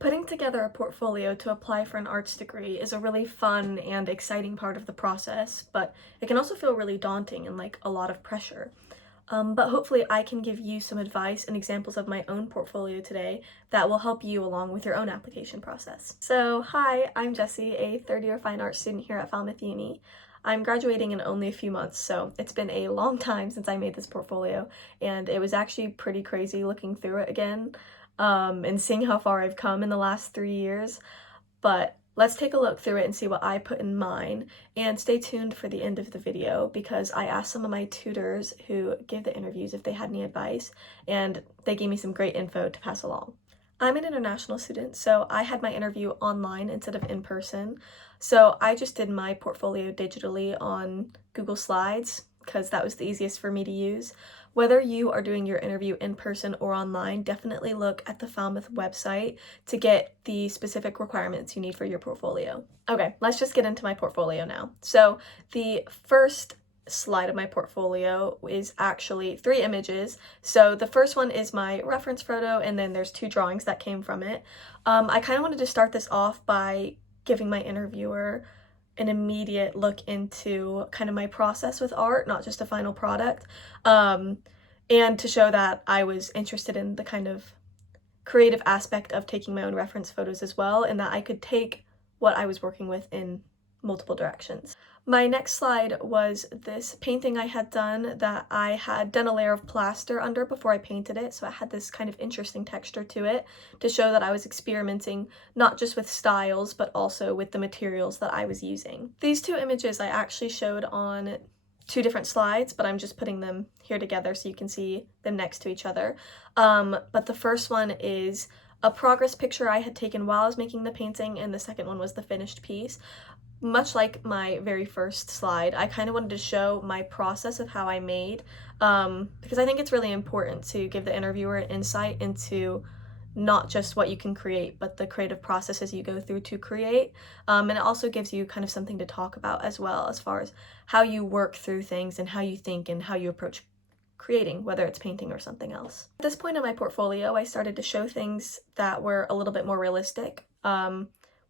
Putting together a portfolio to apply for an arts degree is a really fun and exciting part of the process, but it can also feel really daunting and like a lot of pressure. But hopefully I can give you some advice and examples of my own portfolio today that will help you along with your own application process. So hi, I'm Jessie, a third-year fine arts student here at Falmouth Uni. I'm graduating in only a few months, so it's been a long time since I made this portfolio, and it was actually pretty crazy looking through it again, and seeing how far I've come in the last 3 years. But let's take a look through it and see what I put in mine, and stay tuned for the end of the video because I asked some of my tutors who gave the interviews if they had any advice, and they gave me some great info to pass along. I'm an international student, so I had my interview online instead of in person. So I just did my portfolio digitally on Google Slides because that was the easiest for me to use. Whether you are doing your interview in person or online, definitely look at the Falmouth website to get the specific requirements you need for your portfolio. Okay, let's just get into my portfolio now. So the first slide of my portfolio is actually 3 images. So the first one is my reference photo, and then there's 2 drawings that came from it. I kind of wanted to start this off by giving my interviewer an immediate look into kind of my process with art, not just a final product, and to show that I was interested in the kind of creative aspect of taking my own reference photos as well, and that I could take what I was working with in multiple directions. My next slide was this painting I had done that I had done a layer of plaster under before I painted it, so it had this kind of interesting texture to it to show that I was experimenting not just with styles but also with the materials that I was using. These 2 images I actually showed on 2 different slides, but I'm just putting them here together so you can see them next to each other. But the first one is a progress picture I had taken while I was making the painting, and the second one was the finished piece. Much like my very first slide, I kind of wanted to show my process of how I made, because I think it's really important to give the interviewer an insight into not just what you can create, but the creative processes you go through to create. And it also gives you kind of something to talk about as well, as far as how you work through things and how you think and how you approach creating, whether it's painting or something else. At this point in my portfolio, I started to show things that were a little bit more realistic,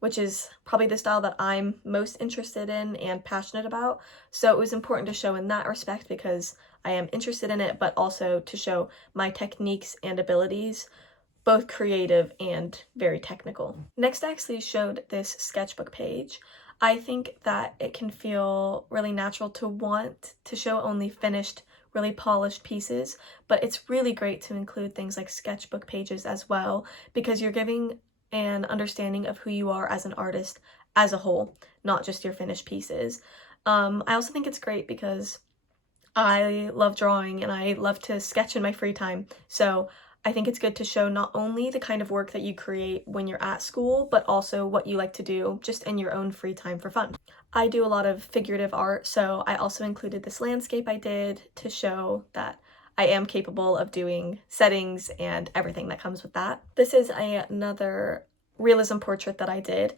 which is probably the style that I'm most interested in and passionate about. So it was important to show in that respect because I am interested in it, but also to show my techniques and abilities, both creative and very technical. Next, I actually showed this sketchbook page. I think that it can feel really natural to want to show only finished, really polished pieces, but it's really great to include things like sketchbook pages as well, because you're giving an understanding of who you are as an artist as a whole, not just your finished pieces. I also think it's great because I love drawing and I love to sketch in my free time, so I think it's good to show not only the kind of work that you create when you're at school, but also what you like to do just in your own free time for fun. I do a lot of figurative art, so I also included this landscape I did to show that I am capable of doing settings and everything that comes with that. This is another realism portrait that I did.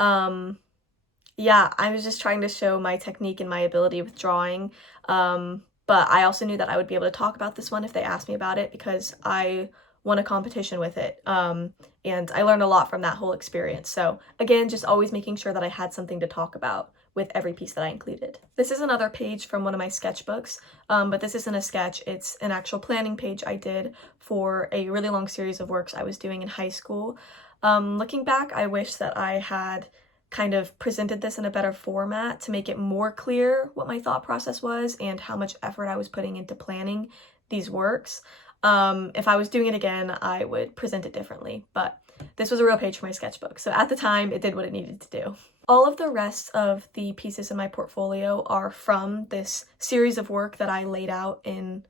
Yeah, I was just trying to show my technique and my ability with drawing, but I also knew that I would be able to talk about this one if they asked me about it because I won a competition with it, and I learned a lot from that whole experience. So again, just always making sure that I had something to talk about with every piece that I included. This is another page from one of my sketchbooks, but this isn't a sketch, it's an actual planning page I did for a really long series of works I was doing in high school. Looking back, I wish that I had kind of presented this in a better format to make it more clear what my thought process was and how much effort I was putting into planning these works. If I was doing it again, I would present it differently, but this was a real page for my sketchbook, so at the time it did what it needed to do. All of the rest of the pieces in my portfolio are from this series of work that I laid out in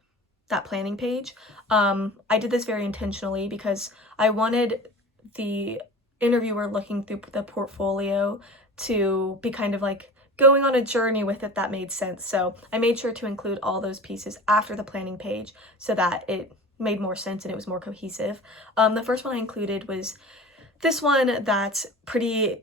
that planning page. I did this very intentionally because I wanted the interviewer looking through the portfolio to be kind of like going on a journey with it that made sense. So I made sure to include all those pieces after the planning page so that it made more sense and it was more cohesive. The first one I included was this one that's pretty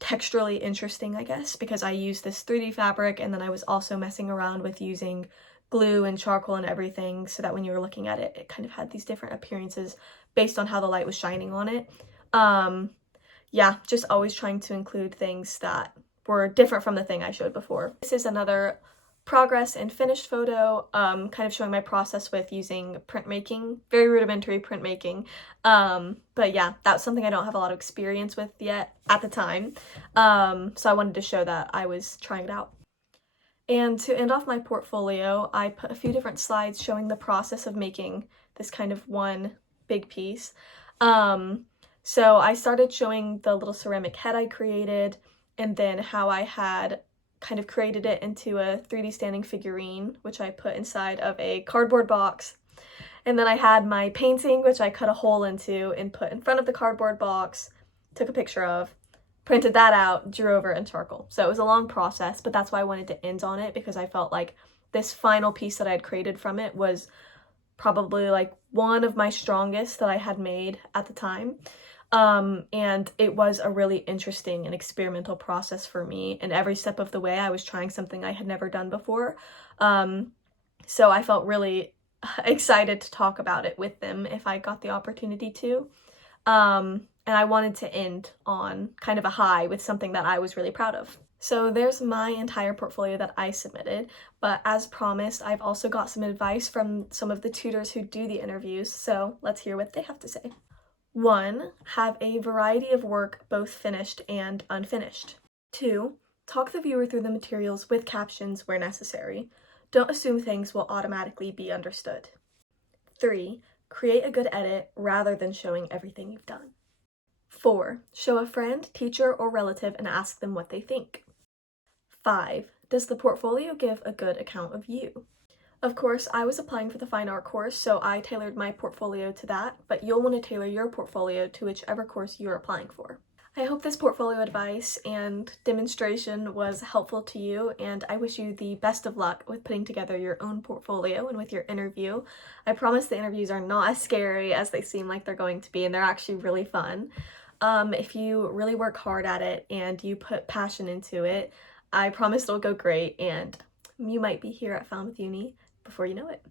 texturally interesting, I guess, because I used this 3D fabric, and then I was also messing around with using glue and charcoal and everything so that when you were looking at it, it kind of had these different appearances based on how the light was shining on it. Yeah, just always trying to include things that were different from the thing I showed before. This is another progress and finished photo, kind of showing my process with using printmaking, very rudimentary printmaking. But yeah, that's something I don't have a lot of experience with yet at the time. So I wanted to show that I was trying it out. And to end off my portfolio, I put a few different slides showing the process of making this kind of one big piece. So I started showing the little ceramic head I created, and then how I had kind of created it into a 3D standing figurine, which I put inside of a cardboard box. And then I had my painting, which I cut a hole into and put in front of the cardboard box, took a picture of, printed that out, drew over in charcoal. So it was a long process, but that's why I wanted to end on it, because I felt like this final piece that I had created from it was probably like one of my strongest that I had made at the time. And it was a really interesting and experimental process for me. And every step of the way, I was trying something I had never done before. So I felt really excited to talk about it with them if I got the opportunity to. And I wanted to end on kind of a high with something that I was really proud of. So there's my entire portfolio that I submitted, but as promised, I've also got some advice from some of the tutors who do the interviews, so let's hear what they have to say. 1. Have a variety of work, both finished and unfinished. 2. Talk the viewer through the materials with captions where necessary. Don't assume things will automatically be understood. 3. Create a good edit rather than showing everything you've done. 4. Show a friend, teacher, or relative and ask them what they think. 5. Does the portfolio give a good account of you? Of course, I was applying for the fine art course, so I tailored my portfolio to that, but you'll want to tailor your portfolio to whichever course you're applying for. I hope this portfolio advice and demonstration was helpful to you, and I wish you the best of luck with putting together your own portfolio and with your interview. I promise the interviews are not as scary as they seem like they're going to be, and they're actually really fun. If you really work hard at it and you put passion into it, I promise it'll go great, and you might be here at Falmouth Uni before you know it.